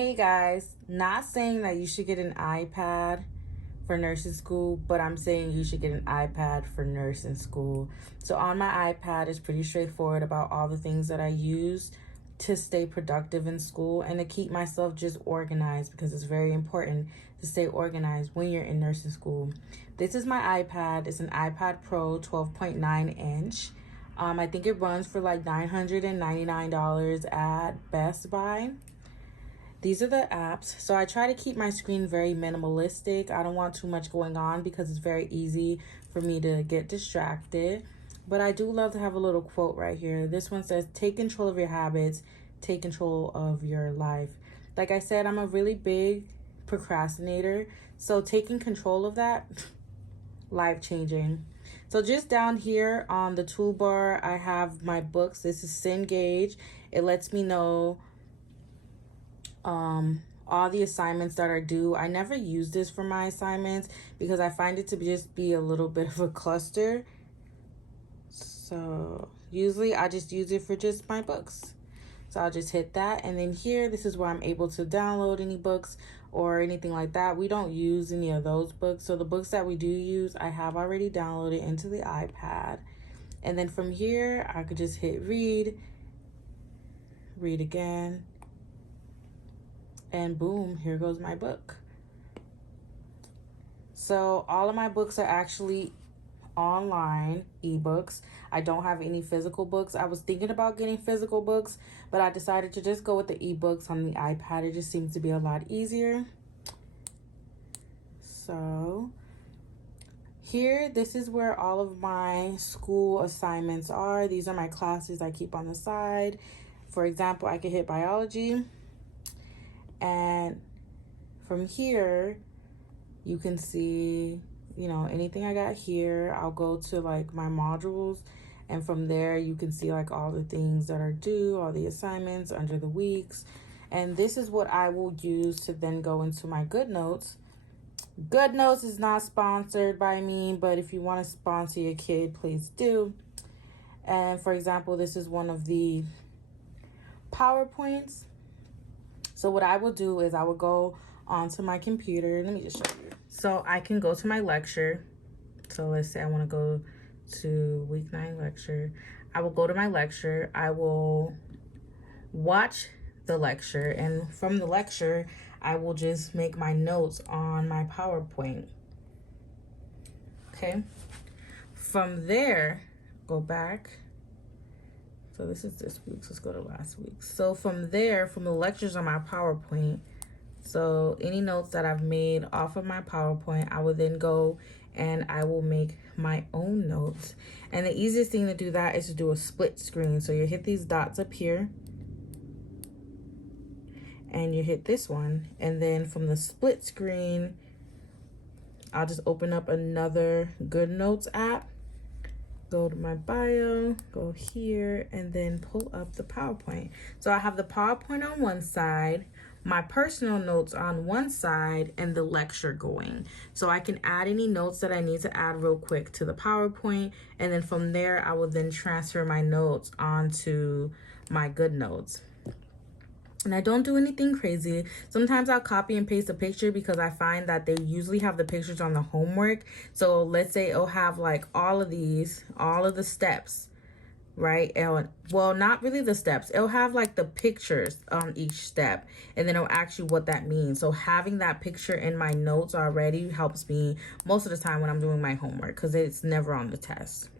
Hey guys, not saying that you should get an iPad for nursing school, but I'm saying you should get an iPad for nursing school. So on my iPad, it's pretty straightforward about all the things that I use to stay productive in school and to keep myself just organized, because it's very important to stay organized when you're in nursing school. This is my iPad. It's an iPad Pro 12.9 inch. I think it runs for like $999 at Best Buy. These are the apps. So I try to keep my screen very minimalistic. I don't want too much going on because it's very easy for me to get distracted. But I do love to have a little quote right here. This one says, take control of your habits, take control of your life. Like I said, I'm a really big procrastinator. So taking control of that, life changing. So just down here on the toolbar, I have my books. This is Cengage. It lets me know all the assignments that are due. I never use this for my assignments because I find it to just be a little bit of a cluster. So usually I just use it for just my books. So I'll just hit that. And then here, this is where I'm able to download any books or anything like that. We don't use any of those books. So the books that we do use, I have already downloaded into the iPad. And then from here, I could just hit read again. And boom, here goes my book. So all of my books are actually online ebooks. I don't have any physical books. I was thinking about getting physical books, but I decided to just go with the ebooks on the iPad. It just seems to be a lot easier. So here, this is where all of my school assignments are. These are my classes I keep on the side. For example, I could hit biology. And from here, you can see, anything I got here. I'll go to like my modules. And from there, you can see like all the things that are due, all the assignments under the weeks. And this is what I will use to then go into my GoodNotes. GoodNotes is not sponsored by me, but if you want to sponsor your kid, please do. And for example, this is one of the PowerPoints. So what I will do is I will go onto my computer. Let me just show you. So I can go to my lecture. So let's say I want to go to week 9 lecture. I will go to my lecture. I will watch the lecture. And from the lecture, I will just make my notes on my PowerPoint. Okay. From there, go back. So this is this week's. Let's go to last week. So from there, from the lectures on my PowerPoint, so any notes that I've made off of my PowerPoint, I will then go and I will make my own notes. And the easiest thing to do that is to do a split screen. So you hit these dots up here and you hit this one. And then from the split screen, I'll just open up another GoodNotes app. Go to my bio, go here, and then pull up the PowerPoint. So I have the PowerPoint on one side, my personal notes on one side, and the lecture going. So I can add any notes that I need to add real quick to the PowerPoint. And then from there, I will then transfer my notes onto my GoodNotes. And I don't do anything crazy. Sometimes I'll copy and paste a picture because I find that they usually have the pictures on the homework. So let's say it'll have like all of the steps, right? And well, not really the steps. It'll have like the pictures on each step, and then it'll ask you what that means. So having that picture in my notes already helps me most of the time when I'm doing my homework because it's never on the test.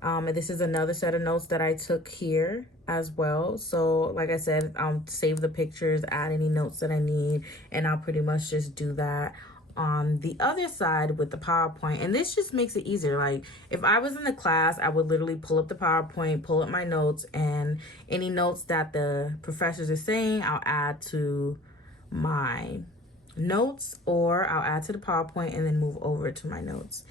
And this is another set of notes that I took here as well. So like I said, I'll save the pictures, add any notes that I need, and I'll pretty much just do that on the other side with the PowerPoint. And this just makes it easier. Like if I was in the class, I would literally pull up the PowerPoint, pull up my notes, and any notes that the professors are saying, I'll add to my notes, or I'll add to the PowerPoint and then move over to my notes.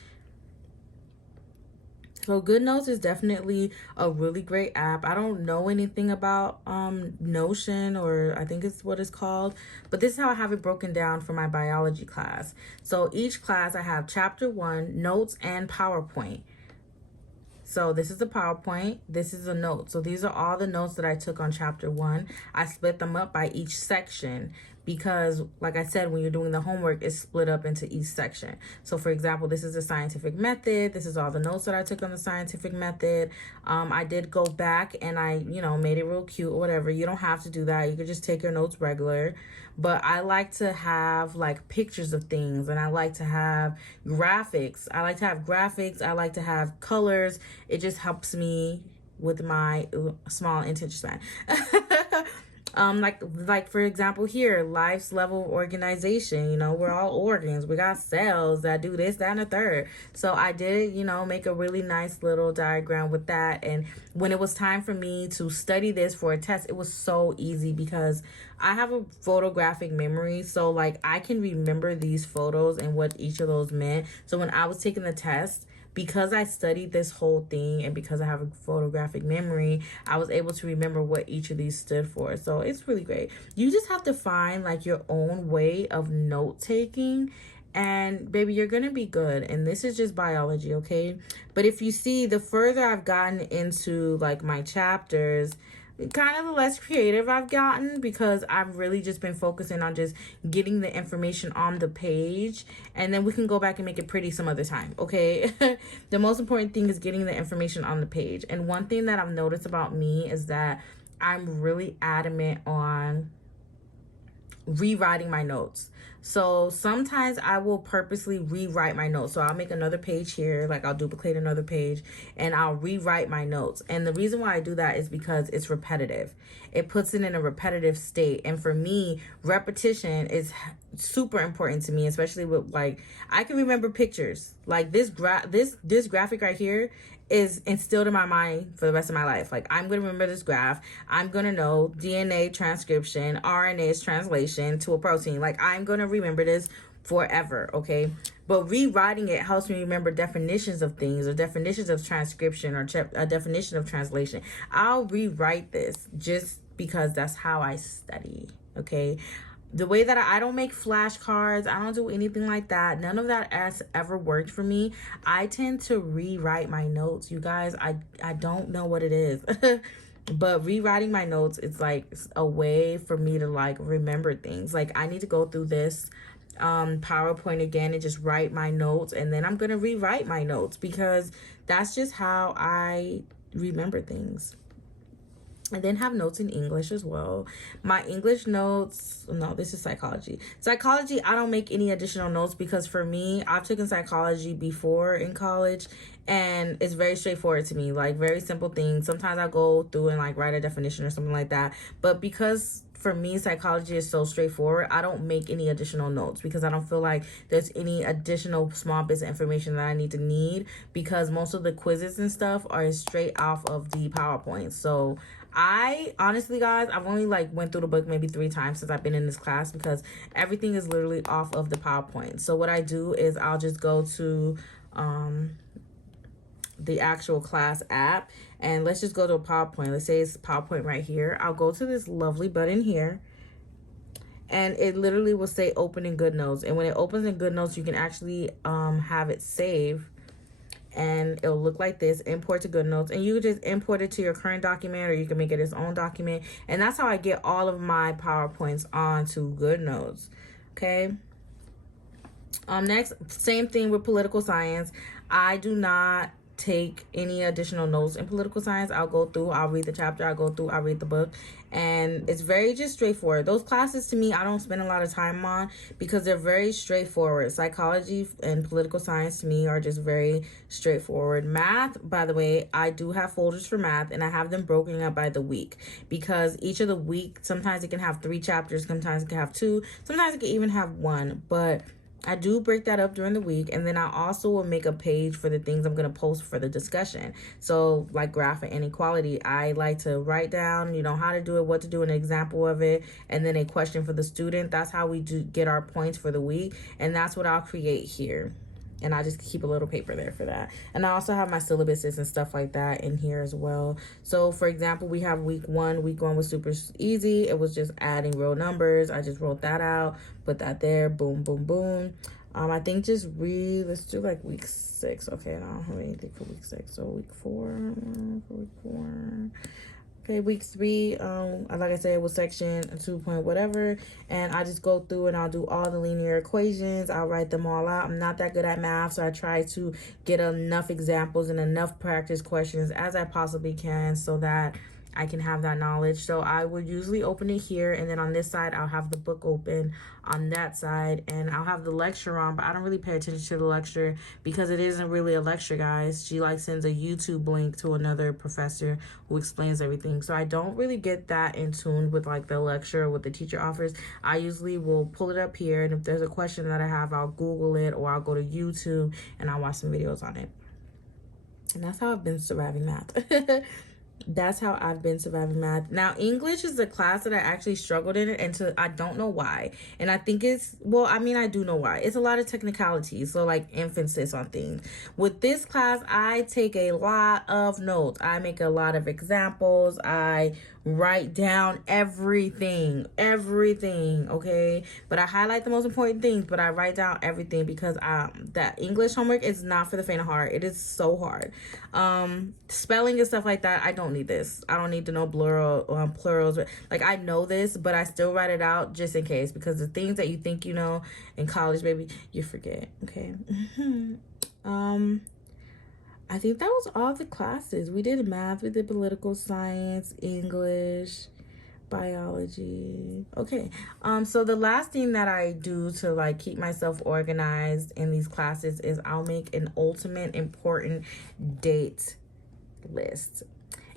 So GoodNotes is definitely a really great app. I don't know anything about Notion, or I think it's what it's called, but this is how I have it broken down for my biology class. So each class I have chapter 1, notes, and PowerPoint. So this is the PowerPoint. This is a note. So these are all the notes that I took on chapter 1. I split them up by each section because, like I said, when you're doing the homework, it's split up into each section. So for example, this is the scientific method. This is all the notes that I took on the scientific method. I did go back and I, made it real cute or whatever. You don't have to do that. You could just take your notes regular. But I like to have like pictures of things, and I like to have graphics. I like to have colors. It just helps me with my small attention span. Like for example here, life's level of organization. We're all organs. We got cells that do this, that, and a third. So I did, make a really nice little diagram with that. And when it was time for me to study this for a test, it was so easy because I have a photographic memory. So like I can remember these photos and what each of those meant. So when I was taking the test, because I studied this whole thing and because I have a photographic memory, I was able to remember what each of these stood for. So it's really great. You just have to find like your own way of note taking, and baby, you're gonna be good. And this is just biology, okay? But if you see, the further I've gotten into like my chapters, kind of the less creative I've gotten, because I've really just been focusing on just getting the information on the page, and then we can go back and make it pretty some other time, okay? The most important thing is getting the information on the page. And one thing that I've noticed about me is that I'm really adamant on rewriting my notes. So sometimes I will purposely rewrite my notes. So I'll make another page here, like I'll duplicate another page and I'll rewrite my notes. And the reason why I do that is because it's repetitive. It puts it in a repetitive state. And for me, repetition is super important to me, especially with like, I can remember pictures. Like this graphic right here is instilled in my mind for the rest of my life. Like, I'm going to remember this graph. I'm going to know DNA transcription, RNA's translation to a protein. Like, I'm going to remember this forever, okay? But rewriting it helps me remember definitions of things, or definitions of transcription, or a definition of translation. I'll rewrite this just because that's how I study, okay? The way that I don't make flashcards, I don't do anything like that. None of that has ever worked for me. I tend to rewrite my notes. You guys, I don't know what it is. But rewriting my notes is like a way for me to like remember things. Like I need to go through this PowerPoint again and just write my notes, and then I'm going to rewrite my notes because that's just how I remember things. And then have notes in English as well. My English notes, no, this is psychology. Psychology, I don't make any additional notes because for me, I've taken psychology before in college and it's very straightforward to me, like very simple things. Sometimes I go through and like write a definition or something like that. But because for me, psychology is so straightforward, I don't make any additional notes because I don't feel like there's any additional small bits of information that I need because most of the quizzes and stuff are straight off of the PowerPoint. So I honestly, guys, I've only like went through the book maybe 3 times since I've been in this class because everything is literally off of the PowerPoint. So what I do is I'll just go to the actual class app, and let's just go to a PowerPoint. Let's say it's PowerPoint right here. I'll go to this lovely button here, and it literally will say open in GoodNotes. And when it opens in GoodNotes, you can actually have it save, and it'll look like this, import to GoodNotes, and you can just import it to your current document, or you can make it its own document. And that's how I get all of my PowerPoints onto GoodNotes. Okay. Next, same thing with political science. I do not take any additional notes in political science. I'll go through, I'll read the chapter, I'll read the book, and it's very just straightforward. Those classes to me, I don't spend a lot of time on because they're very straightforward. Psychology and political science to me are just very straightforward. Math, by the way, I do have folders for math, and I have them broken up by the week because each of the week, sometimes it can have 3 chapters, sometimes it can have 2, sometimes it can even have 1, but I do break that up during the week, and then I also will make a page for the things I'm going to post for the discussion. So like graph and inequality, I like to write down, how to do it, what to do, an example of it, and then a question for the student. That's how we do get our points for the week, and that's what I'll create here. And I just keep a little paper there for that. And I also have my syllabuses and stuff like that in here as well. So for example, we have week 1. Week 1 was super easy. It was just adding real numbers. I just wrote that out, put that there, boom, boom, boom. I think just read, let's do like week 6. Okay, I don't have anything for week 6. So week 4, for week 4. Okay, week 3, like I said, it was section 2 point whatever, and I just go through and I'll do all the linear equations. I'll write them all out. I'm not that good at math, so I try to get enough examples and enough practice questions as I possibly can so that I can have that knowledge. So I would usually open it here, and then on this side I'll have the book open on that side, and I'll have the lecture on, but I don't really pay attention to the lecture because it isn't really a lecture, guys. She like sends a YouTube link to another professor who explains everything. So I don't really get that in tune with like the lecture or what the teacher offers. I usually will pull it up here, and if there's a question that I have, I'll Google it or I'll go to YouTube and I'll watch some videos on it. And that's how I've been surviving math. That's how I've been surviving math. Now, English is the class that I actually struggled in, and I don't know why. And I think it's, well, I mean, I do know why. It's a lot of technicalities, so like emphasis on things. With this class, I take a lot of notes. I make a lot of examples. I write down everything, okay? But I highlight the most important things, but I write down everything because that English homework is not for the faint of heart. It is so hard. Spelling and stuff like that, I don't need this. I don't need to know plurals. Like, I know this, but I still write it out just in case, because the things that you think you know in college, baby, you forget, okay? I think that was all the classes. We did math, we did political science, English, biology. Okay. So the last thing that I do to like keep myself organized in these classes is I'll make an ultimate important date list.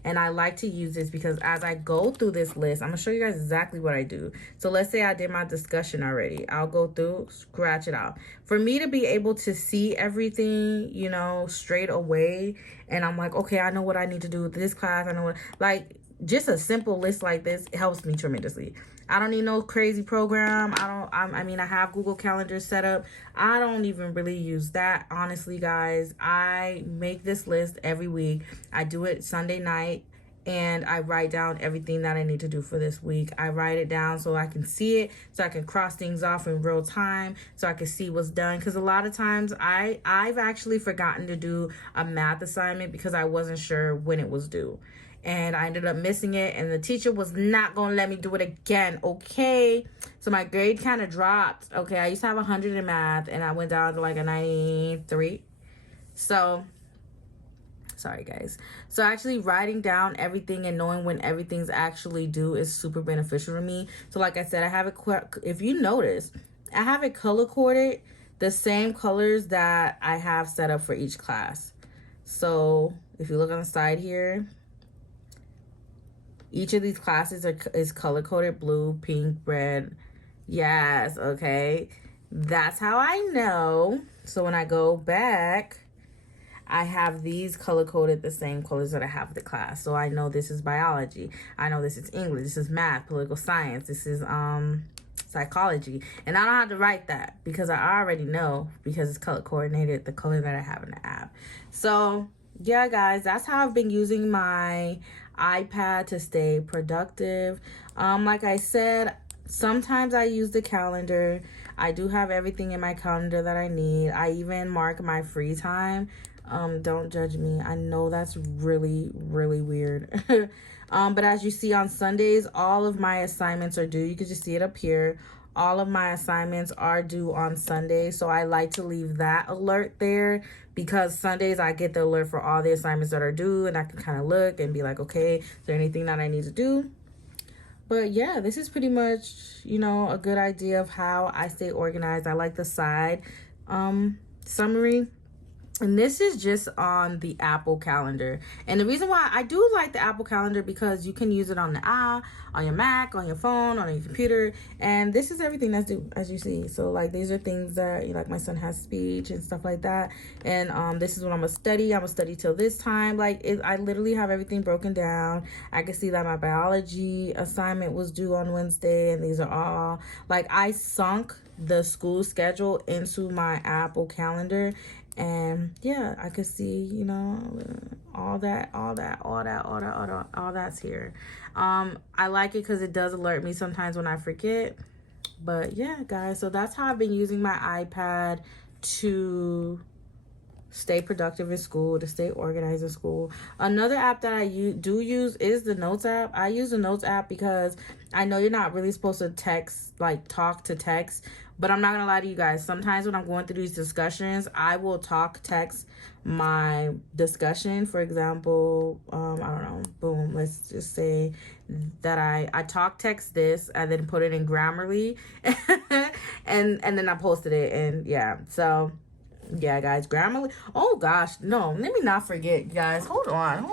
And I like to use this because as I go through this list, I'm going to show you guys exactly what I do. So let's say I did my discussion already. I'll go through, scratch it out. For me to be able to see everything, you know, straight away, and I'm like, okay, I know what I need to do with this class. I know what, like, just a simple list like this helps me tremendously. I don't need no crazy program. I mean, I have Google Calendar set up. I don't even really use that, honestly, guys. I make this list every week. I do it Sunday night, and I write down everything that I need to do for this week. I write it down so I can see it, so I can cross things off in real time, so I can see what's done. Because a lot of times I've actually forgotten to do a math assignment because I wasn't sure when it was due. And I ended up missing it, and the teacher was not going to let me do it again, okay? So my grade kind of dropped, okay? I used to have 100 in math, and I went down to like a 93. So, sorry, guys. So actually writing down everything and knowing when everything's actually due is super beneficial to me. So like I said, I have it, if you notice, I have it color-coded, the same colors that I have set up for each class. So if you look on the side here, each of these classes is color-coded: blue, pink, red. Yes, okay. That's how I know. So when I go back, I have these color-coded the same colors that I have the class. So I know this is biology. I know this is English. This is math, political science. This is psychology. And I don't have to write that because I already know, because it's color-coordinated, the color that I have in the app. So yeah, guys, that's how I've been using my iPad to stay productive. Like I said, sometimes I use the calendar. I do have everything in my calendar that I need. I even mark my free time. Don't judge me. I know that's really, really weird. But as you see on Sundays, all of my assignments are due. You can just see it up here. All of my assignments are due on Sunday, so I like to leave that alert there, because Sundays I get the alert for all the assignments that are due, and I can kind of look and be like, okay, is there anything that I need to do? But yeah, this is pretty much, you know, a good idea of how I stay organized. I like the side summary. And this is just on the Apple Calendar. And the reason why I do like the Apple Calendar, because you can use it on the on your Mac, on your phone, on your computer. And this is everything that's due, as you see. So like, these are things that, you know, like my son has speech and stuff like that. And this is what I'm gonna study. I'm gonna study till this time. Like, I literally have everything broken down. I can see that my biology assignment was due on Wednesday, and these are all, like, I sunk the school schedule into my Apple Calendar. And yeah, I could see, you know, all that's here. I like it because it does alert me sometimes when I forget, But yeah, guys, so that's how I've been using my iPad to stay productive in school, to stay organized in school. Another app that I do use is the Notes app. I use the Notes app because I know you're not really supposed to text, like talk to text, but I'm not gonna lie to you guys. Sometimes when I'm going through these discussions, I will text my discussion. For example, I don't know, boom, let's just say that I text this and then put it in Grammarly and then I posted it, and yeah, so yeah, guys, Grammarly. Oh gosh, no, let me not forget, guys. Hold on.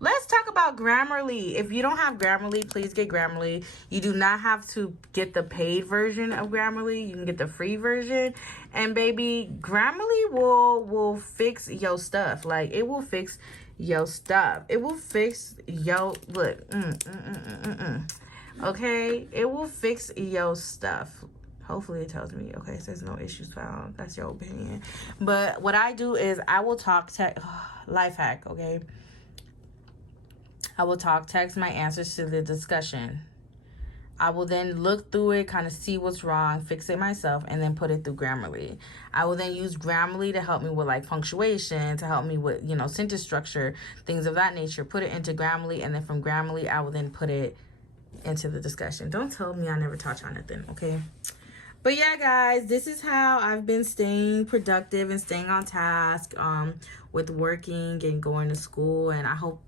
Let's talk about Grammarly. If you don't have Grammarly, please get Grammarly. You do not have to get the paid version of Grammarly. You can get the free version. And baby, Grammarly will fix your stuff. Like, it will fix your stuff. It will fix your look. Okay, it will fix your stuff. Hopefully it tells me, okay, it says no issues found. That's your opinion. But what I do is I will life hack, okay? I will text my answers to the discussion. I will then look through it, kind of see what's wrong, fix it myself, and then put it through Grammarly. I will then use Grammarly to help me with like punctuation, to help me with, you know, sentence structure, things of that nature. Put it into Grammarly, and then from Grammarly, I will then put it into the discussion. Don't tell me I never taught y'all nothing, okay? But yeah, guys, this is how I've been staying productive and staying on task with working and going to school. And I hope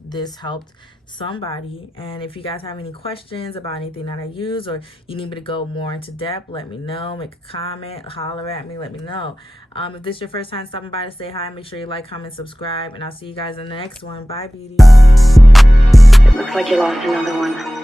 this helped somebody. And if you guys have any questions about anything that I use, or you need me to go more into depth, let me know. Make a comment, holler at me, let me know. If this is your first time stopping by to say hi, make sure you like, comment, subscribe. And I'll see you guys in the next one. Bye, beauty. It looks like you lost another one.